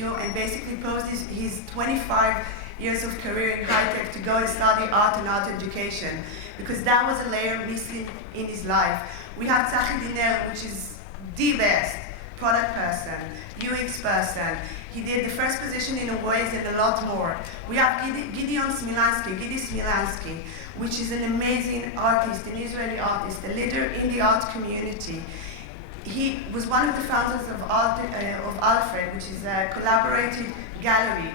you and basically posed his 25 years of career in high tech to go and study art and art education, because that was a layer missing in his life. We have Tzachi Diner, which is the best product person, UX person. He did the first position in Waze and a lot more. We have Gidi Smilansky, which is an amazing artist, an Israeli artist, a leader in the art community. He was one of the founders of Alfred, which is a collaborative gallery.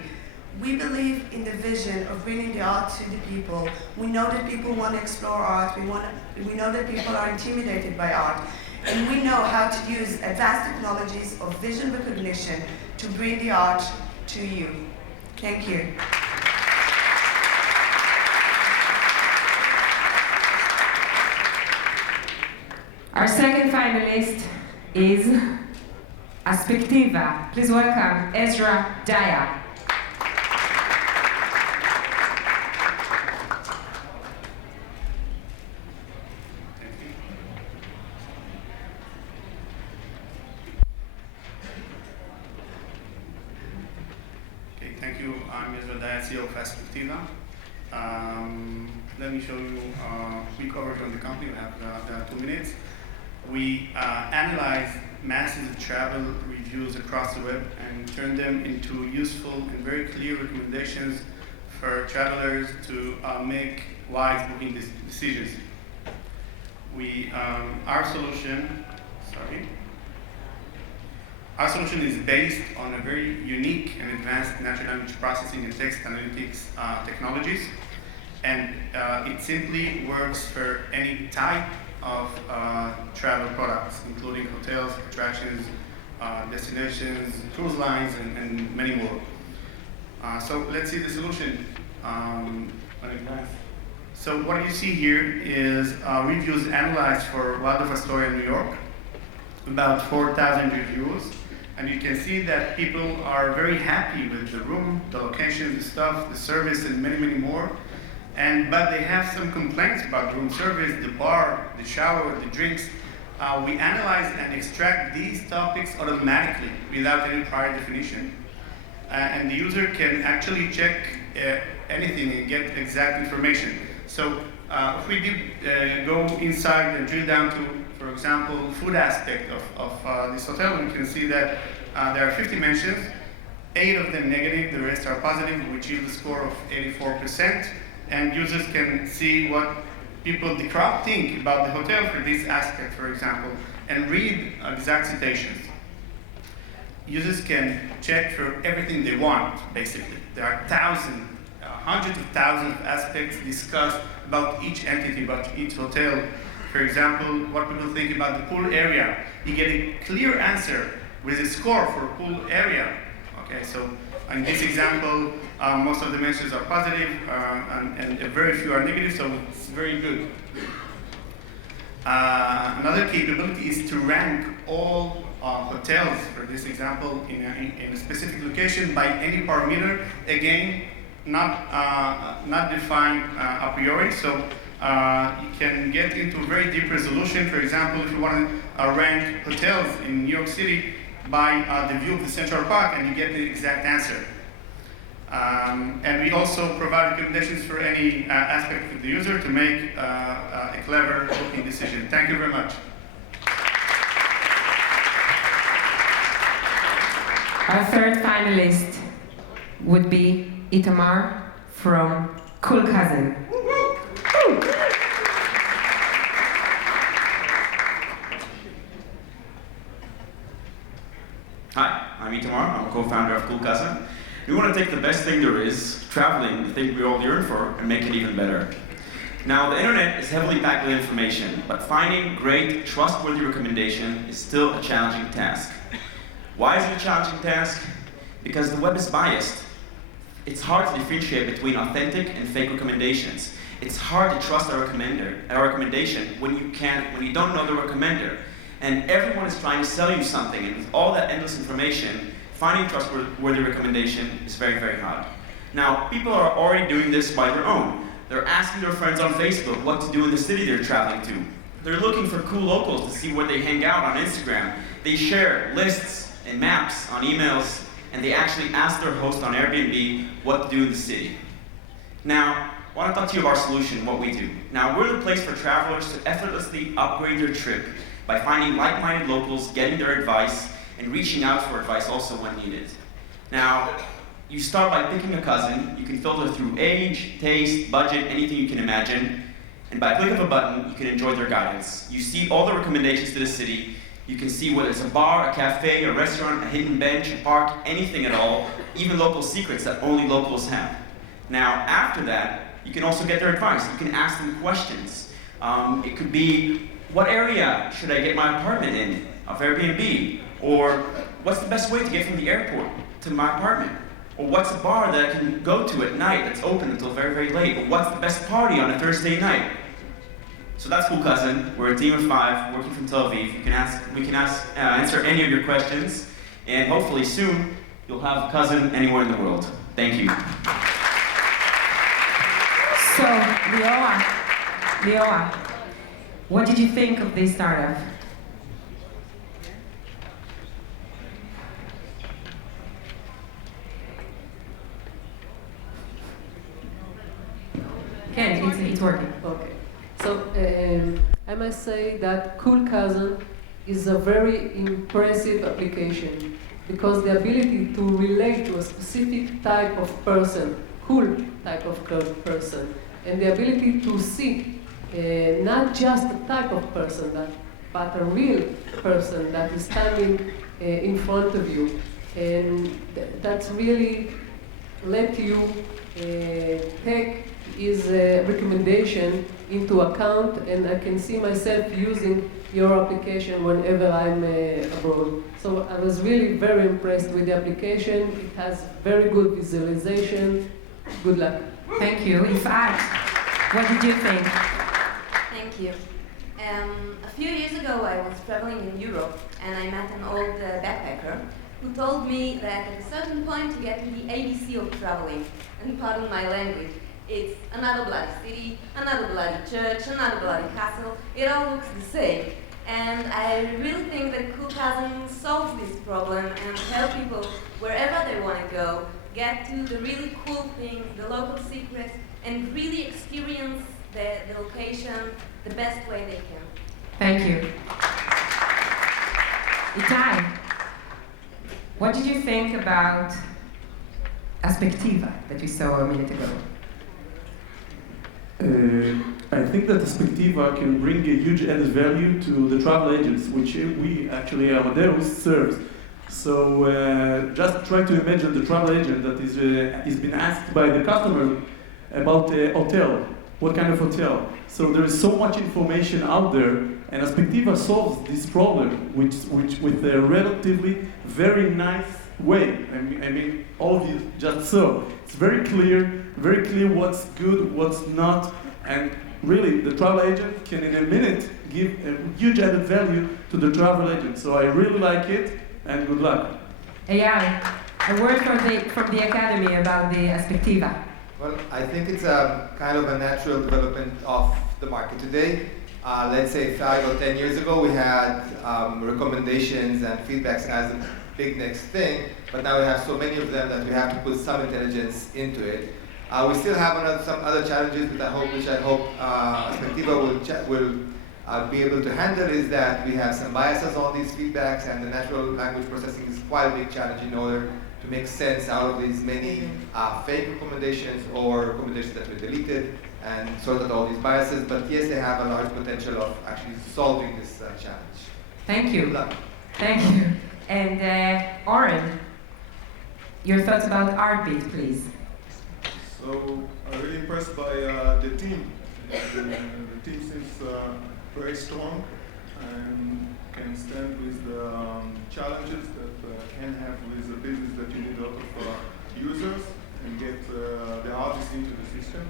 We believe in the vision of bringing the art to the people. We know that people want to explore art. We know that people are intimidated by art. And we know how to use advanced technologies of vision recognition to bring the art to you. Thank you. Our second finalist is Aspectiva. Please welcome Ezra Daya. Thank you. I'm Ezra Daya, CEO of Aspectiva. Let me show you quick coverage on the company. We have 2 minutes. We analyze masses of travel reviews across the web and turn them into useful and very clear recommendations for travelers to make wise booking decisions. Our solution is based on a very unique and advanced natural language processing and text analytics technologies, and it simply works for any type of travel products, including hotels, attractions, destinations, cruise lines, and many more. So let's see the solution at a glance. So what you see here is reviews analyzed for Waldorf Astoria, New York, about 4,000 reviews. And you can see that people are very happy with the room, the location, the stuff, the service, and many, many more. But they have some complaints about the room service, the bar, the shower, the drinks. We analyze and extract these topics automatically without any prior definition. And the user can actually check anything and get exact information. So if we go inside and drill down to, for example, food aspect of this hotel, we can see that there are 50 mentions, 8 of them negative, the rest are positive, which yield a score of 84%. And users can see what people, the crowd, think about the hotel for this aspect, for example, and read exact citations. Users can check for everything they want, basically. There are hundreds of thousands of aspects discussed about each entity, about each hotel. For example, what people think about the pool area. You get a clear answer with a score for a pool area. Okay, so in this example, most of the mentions are positive and very few are negative, so it's very good. Another capability is to rank all hotels, for this example, in a specific location by any parameter. Again, not defined a priori, so you can get into very deep resolution. For example, if you want to rank hotels in New York City by the view of the Central Park, and you get the exact answer. And we also provide recommendations for any aspect of the user to make a clever booking decision. Thank you very much. Our third finalist would be Itamar from Cool Cousin. Hi, I'm Itamar. I'm a co-founder of Cool Cousin. We want to take the best thing there is, traveling, the thing we all yearn for, and make it even better. Now, the internet is heavily packed with information, but finding great, trustworthy recommendation is still a challenging task. Why is it a challenging task? Because the web is biased. It's hard to differentiate between authentic and fake recommendations. It's hard to trust a recommendation when you don't know the recommender. And everyone is trying to sell you something, and with all that endless information, finding trustworthy recommendation is very, very hard. Now, people are already doing this by their own. They're asking their friends on Facebook what to do in the city they're traveling to. They're looking for cool locals to see where they hang out on Instagram. They share lists and maps on emails, and they actually ask their host on Airbnb what to do in the city. Now, I want to talk to you about our solution, what we do. Now, we're the place for travelers to effortlessly upgrade their trip by finding like-minded locals, getting their advice, and reaching out for advice also when needed. Now, you start by picking a cousin. You can filter through age, taste, budget, anything you can imagine. And by click of a button, you can enjoy their guidance. You see all the recommendations to the city. You can see whether it's a bar, a cafe, a restaurant, a hidden bench, a park, anything at all, even local secrets that only locals have. Now, after that, you can also get their advice. You can ask them questions. It could be, what area should I get my apartment in of Airbnb? Or what's the best way to get from the airport to my apartment? Or what's a bar that I can go to at night that's open until very, very late? Or what's the best party on a Thursday night? So that's Cool Cousin. We're a team of 5 working from Tel Aviv. We can answer any of your questions, and hopefully soon you'll have a cousin anywhere in the world. Thank you. So, Liora, what did you think of this startup? Ken, it's working. Okay. So I must say that Cool Cousin is a very impressive application because the ability to relate to a specific type of person, cool type of person, and the ability to see not just a type of person, but a real person that is standing in front of you. And that's really let you take his recommendation into account, and I can see myself using your application whenever I'm abroad. So I was really very impressed with the application. It has very good visualization. Good luck. Thank you. In fact, what did you think? Thank you. A few years ago, I was traveling in Europe, and I met an old backpacker who told me that at a certain point you get to the ABC of traveling, and pardon my language, it's another bloody city, another bloody church, another bloody castle. It all looks the same. And I really think that Cool Cousin solves this problem and help people wherever they want to go get to the really cool things, the local secrets, and really experience the location the best way they can. Thank you. Itai, what did you think about Aspectiva that we saw a minute ago? I think that Aspectiva can bring a huge added value to the travel agents, which we actually, Amadeus, serves. So just try to imagine the travel agent that is been asked by the customer about a hotel, what kind of hotel. So there is so much information out there, and Aspectiva solves this problem which with a relatively very nice way. I mean, all of you just saw. It's very clear what's good, what's not, and really the travel agent can in a minute give a huge added value to the travel agent. So I really like it, and good luck. Eyal, a word from the Academy about the Aspectiva. Well, I think it's a kind of a natural development of the market today. Let's say 5 or 10 years ago, we had recommendations and feedbacks as a big next thing, but now we have so many of them that we have to put some intelligence into it. We still have some other challenges, which I hope Aspectiva will be able to handle, is that we have some biases on these feedbacks, and the natural language processing is quite a big challenge in order to make sense out of these many fake recommendations or recommendations that were deleted and sort out all these biases. But yes, they have a large potential of actually solving this challenge. Thank you. Good luck. Thank you. And Oren, your thoughts about Artbeat, please. So I'm really impressed by the team. The team seems very strong and can stand with the challenges that can have with a business that you need a lot of users and get the artists into the system.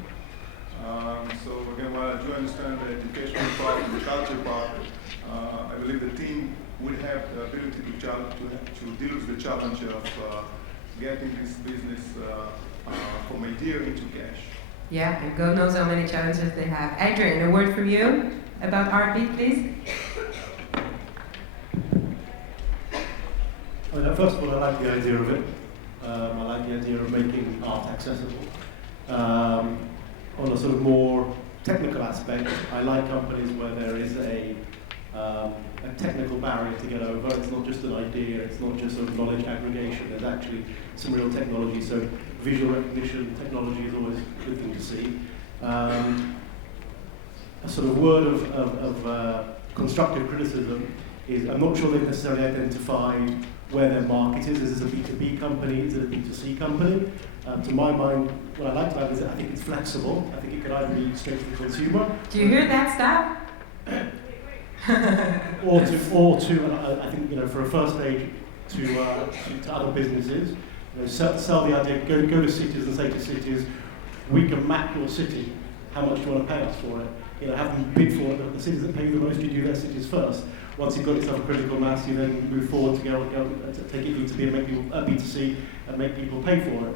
So again, while I do understand the educational part and the culture part, I believe the team would have the ability to deal with the challenge of getting this business from idea into cash. Yeah, and God knows how many challenges they have. Adrian, a word from you about Artbeat, please. First of all, I like the idea of it. I like the idea of making art accessible. On a sort of more technical aspect, I like companies where there is a technical barrier to get over. It's not just an idea, it's not just sort of knowledge aggregation, there's actually some real technology. So visual recognition technology is always a good thing to see. A sort of word of constructive criticism is, I'm not sure they've necessarily identified where their market is. Is it a B2B company? Is it a B2C company? To my mind, what I like about it is that I think it's flexible. I think it could either be straight to the consumer. Do you hear that stuff? or to, I think, for a first stage to other businesses, sell the idea, go to cities and say to cities, we can map your city. How much do you want to pay us for it? Have them bid for it. The cities that pay you the most, you do their cities first. Once you've got yourself a critical mass, you then move forward to go take it B2B and make people B2C and make people pay for it.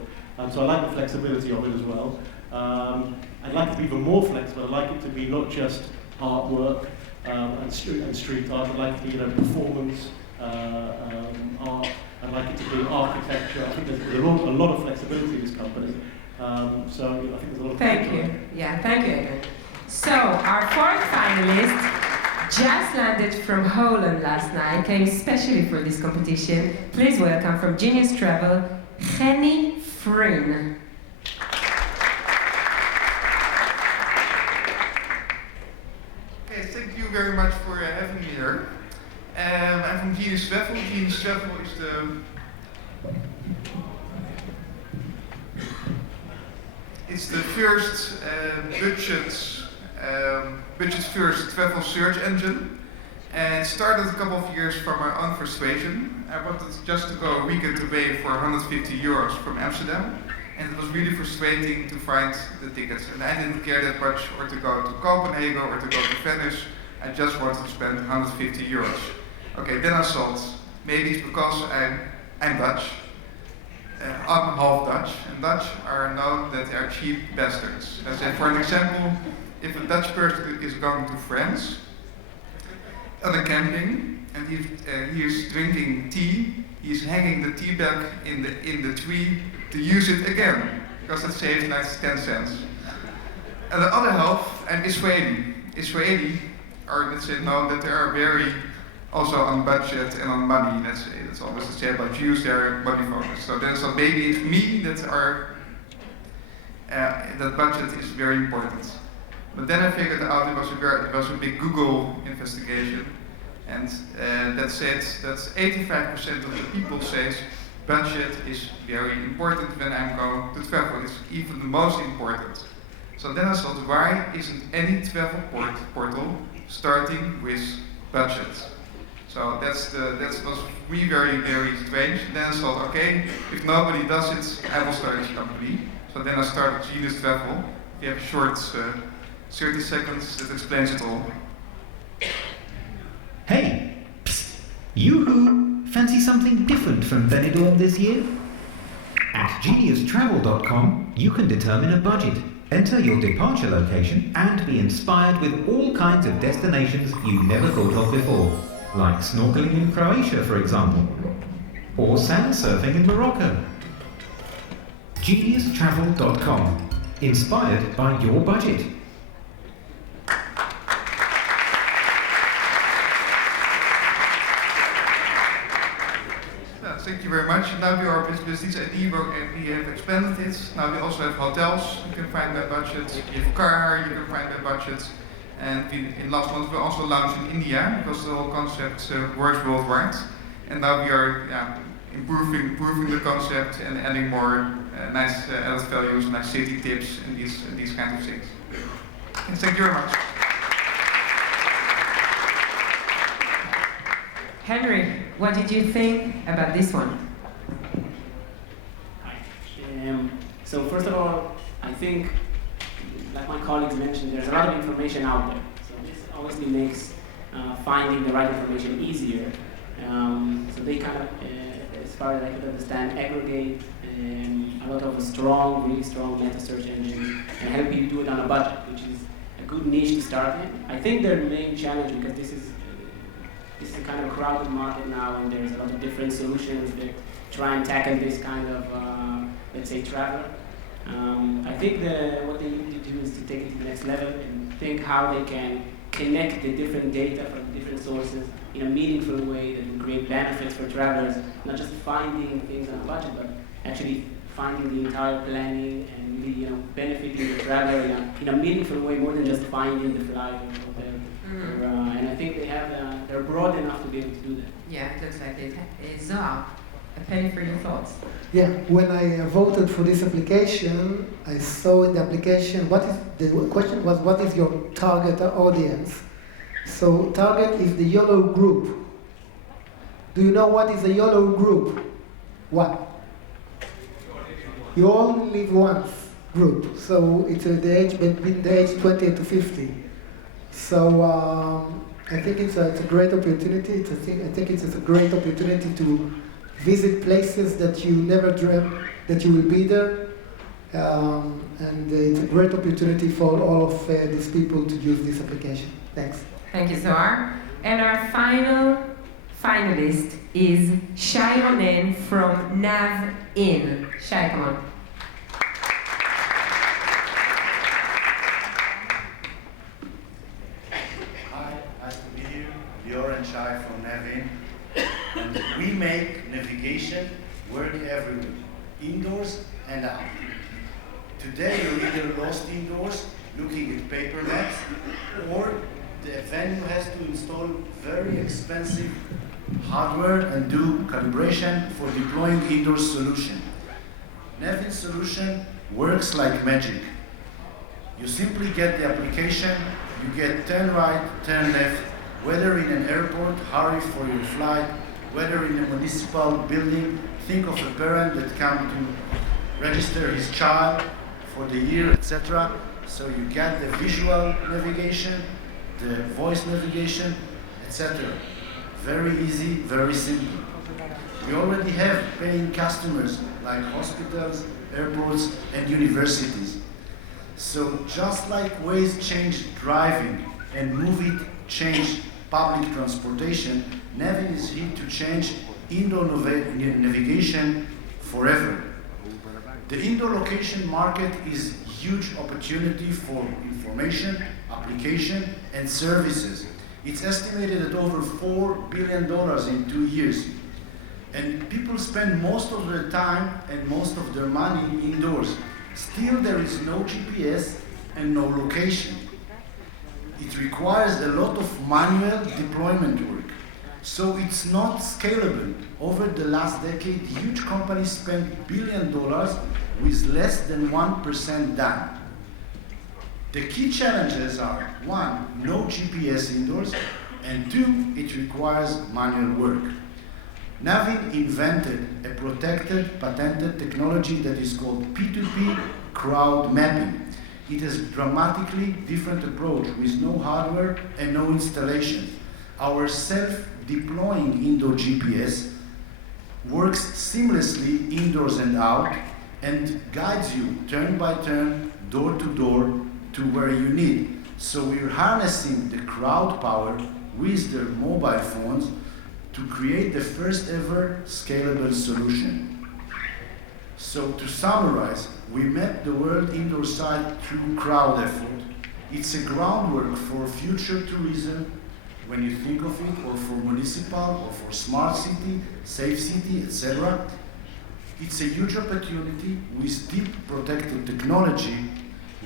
So I like the flexibility of it as well. I'd like it to be even more flexible. I'd like it to be not just artwork and street art. I'd like it to be performance art. I'd like it to be architecture. I think there's a lot of flexibility in this company. So I think there's a lot of Thank you. Yeah, thank you, Adrian. So our fourth finalist just landed from Holland last night, came especially for this competition. Please welcome from Genius Travel, Henny Frin. Okay, thank you very much for having me here. I'm from Genius Travel. Genius Travel is the first budget first travel search engine. And it started a couple of years from my own frustration. I wanted just to go a weekend away for 150 euros from Amsterdam. And it was really frustrating to find the tickets. And I didn't care that much or to go to Copenhagen or to go to Venice. I just wanted to spend 150 euros. Okay, then I thought, maybe it's because I'm Dutch. I'm half Dutch, and Dutch are known that they are cheap bastards. Let's say, for an example, if a Dutch person is going to France on a camping and he's drinking tea, he's hanging the tea bag in the tree to use it again, because that saves like 10 cents. And the other half, I'm Israeli. Israeli are, let's say, known that they are very also on budget and on money. Let's say that's always to say about Jews, they're money focused. So maybe it's me that that budget is very important. But then I figured out it was a big Google investigation, and that said that 85% of the people says budget is very important when I'm going to travel. It's even the most important. So then I thought, why isn't any travel portal starting with budget? So that was really very, very strange. Then I thought, okay, if nobody does it, I will start a company. So then I started Genius Travel. We have a short 30 seconds that explains it all. Hey, psst, you-hoo, fancy something different from Benidorm this year? At geniustravel.com, you can determine a budget, enter your departure location, and be inspired with all kinds of destinations you never thought of before. Like snorkeling in Croatia, for example, or sand surfing in Morocco. GeniusTravel.com, inspired by your budget. Thank you very much. Now we are with this idea and we have expanded it. Now we also have hotels, you can find by budget. We have car hire, you can find by budget. And in last month we also launched in India because the whole concept works worldwide. And now we are improving the concept and adding more nice added values, like city tips and these kinds of things. And thank you very much. Henry, what did you think about this one? Hi. So first of all, I think, like my colleagues mentioned, there's a lot of information out there. So this obviously makes finding the right information easier. So they kind of, as far as I could understand, aggregate a lot of really strong meta search engines and help you do it on a budget, which is a good niche to start in. I think their main challenge, because this is a kind of crowded market now, and there's a lot of different solutions. try and tackle this kind of, let's say, travel. I think what they need to do is to take it to the next level and think how they can connect the different data from different sources in a meaningful way that will create benefits for travelers, not just finding things on a budget, but actually finding the entire planning and really, benefiting the traveler in a meaningful way, more than just finding the flight or hotel. And I think they're broad enough to be able to do that. Yeah, it looks like it. Zohar, a penny for your thoughts. Yeah, when I voted for this application, I saw in the application, the question was, what is your target audience? So target is the yellow group. Do you know what is a yellow group? What? You only live once group, so it's the age between the age 20 to 50. So I think it's a great opportunity. I think it's a great opportunity to visit places that you never dreamt that you will be there. And it's a great opportunity for all of these people to use this application. Thanks. Thank you, Zohar. And our final finalist is Shai Ronen from Nav In. Shai, come on. Hi, nice to be here. Lior and Shai from Nav In. And we make navigation work everywhere, indoors and out. Today you're either lost indoors looking at paper maps, or the venue has to install very expensive hardware and do calibration for deploying indoor solution. Navin's solution works like magic. You simply get the application, you get turn right, turn left, whether in an airport, hurry for your flight, whether in a municipal building, think of a parent that comes to register his child for the year, etc. So you get the visual navigation, the voice navigation, etc. Very easy, very simple. We already have paying customers like hospitals, airports, and universities. So just like Waze changed driving and Move It changed public transportation, Navin is here to change indoor navigation forever. The indoor location market is a huge opportunity for information, application, and services. It's estimated at over $4 billion in 2 years. And people spend most of their time and most of their money indoors. Still, there is no GPS and no location. It requires a lot of manual deployment work. So it's not scalable. Over the last decade, huge companies spent $1 billion with less than 1% done. The key challenges are, 1, no GPS indoors, and 2, it requires manual work. Navin invented a protected, patented technology that is called P2P crowd mapping. It has a dramatically different approach with no hardware and no installation. Our self-deploying indoor GPS works seamlessly indoors and out and guides you turn by turn, door to door, to where you need. So we're harnessing the crowd power with their mobile phones to create the first ever scalable solution. So to summarize, we map the world indoor site through crowd effort. It's a groundwork for future tourism when you think of it, or for municipal, or for smart city, safe city, etc. It's a huge opportunity with deep protected technology,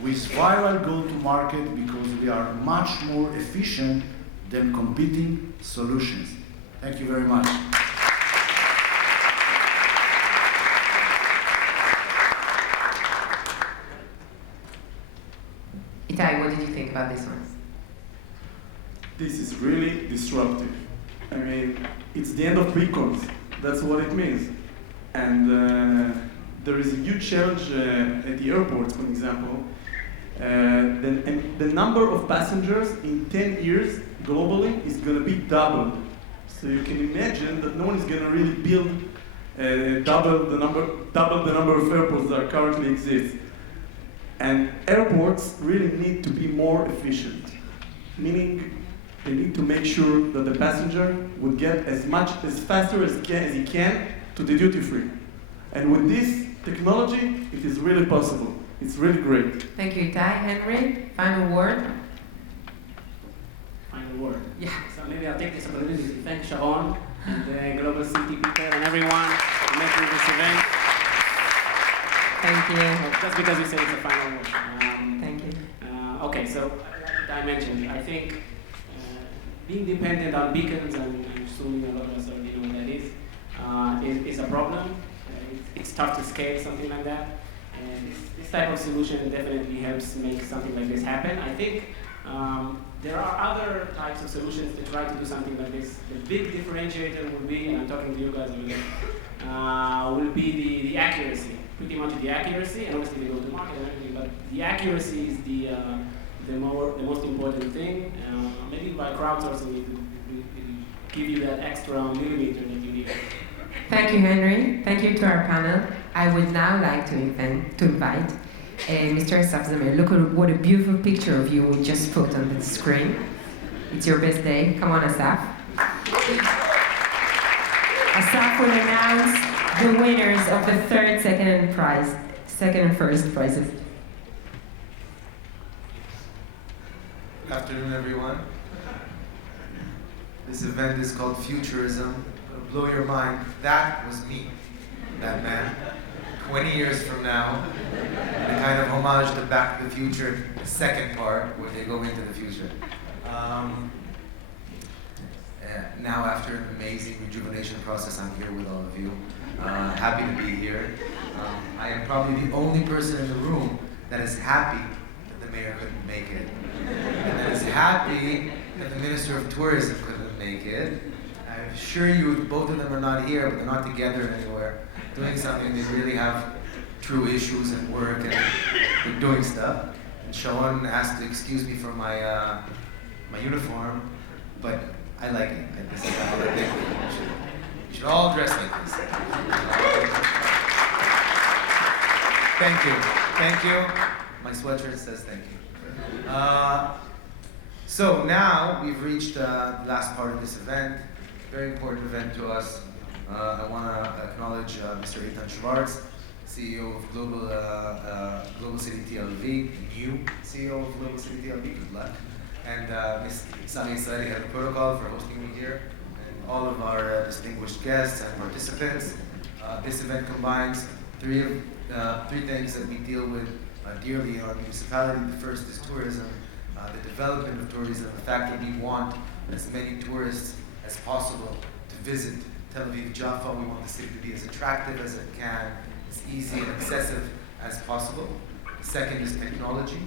with viral go-to-market, because we are much more efficient than competing solutions. Thank you very much. Itai, what did you think about this one? This is really disruptive. I mean, it's the end of beacons. That's what it means. And there is a huge challenge at the airports, for example. The number of passengers in 10 years globally is going to be doubled. So you can imagine that no one is going to really build double the number of airports that currently exist. And airports really need to be more efficient, meaning they need to make sure that the passenger would get as faster as he can to the duty free. And with this technology, it is really possible. It's really great. Thank you, Itai. Henry, final word? Final word. Yeah, so maybe I'll take this opportunity to thank Sharon and the Global City people and everyone for making this event. Thank you. Just because we said it's a final word. Thank you. Okay, so like I mentioned, I think being dependent on beacons, and I'm assuming a lot of us already know what that is a problem. It's tough to scale something like that. And this type of solution definitely helps make something like this happen. I think there are other types of solutions that try to do something like this. The big differentiator will be, and I'm talking to you guys over there, will be the accuracy. Pretty much the accuracy, and obviously they go to market and everything, but the accuracy is the most important thing. Maybe by crowdsourcing it will give you that extra millimeter that you need. Thank you, Henry. Thank you to our panel. I would now like to invite Mr. Asaf Zamir. Look at what a beautiful picture of you we just put on the screen. It's your best day. Come on, Asaf. Asaf will announce the winners of the third, second, and first prizes. Good afternoon, everyone. This event is called Futurism. It'll blow your mind. That was me, that man. 20 years from now, a kind of homage to Back to the Future, the second part, where they go into the future. Now, after an amazing rejuvenation process, I'm here with all of you. Happy to be here. I am probably the only person in the room that is happy that the mayor couldn't make it, and that is happy that the Minister of Tourism couldn't make it. I assure you, both of them are not here, but they're not together anywhere, doing something. They really have true issues and work, and they're doing stuff. And Sharon asked to excuse me from my my uniform, but I like it. This is how I think you should all dress like this. Thank you. Thank you. My sweatshirt says thank you. So now we've reached the last part of this event. Very important event to us. I want to acknowledge Mr. Eitan Schwartz, CEO of Global City TLV, new CEO of Global City TLV. Good luck. And Ms. Sami Israeli, Head of Protocol, for hosting me here, and all of our distinguished guests and participants. This event combines three things that we deal with dearly in our municipality. The first is tourism, the development of tourism, the fact that we want as many tourists as possible to visit Tel Aviv-Yafo. We want the city to be as attractive as it can, as easy and accessible as possible. The second is technology.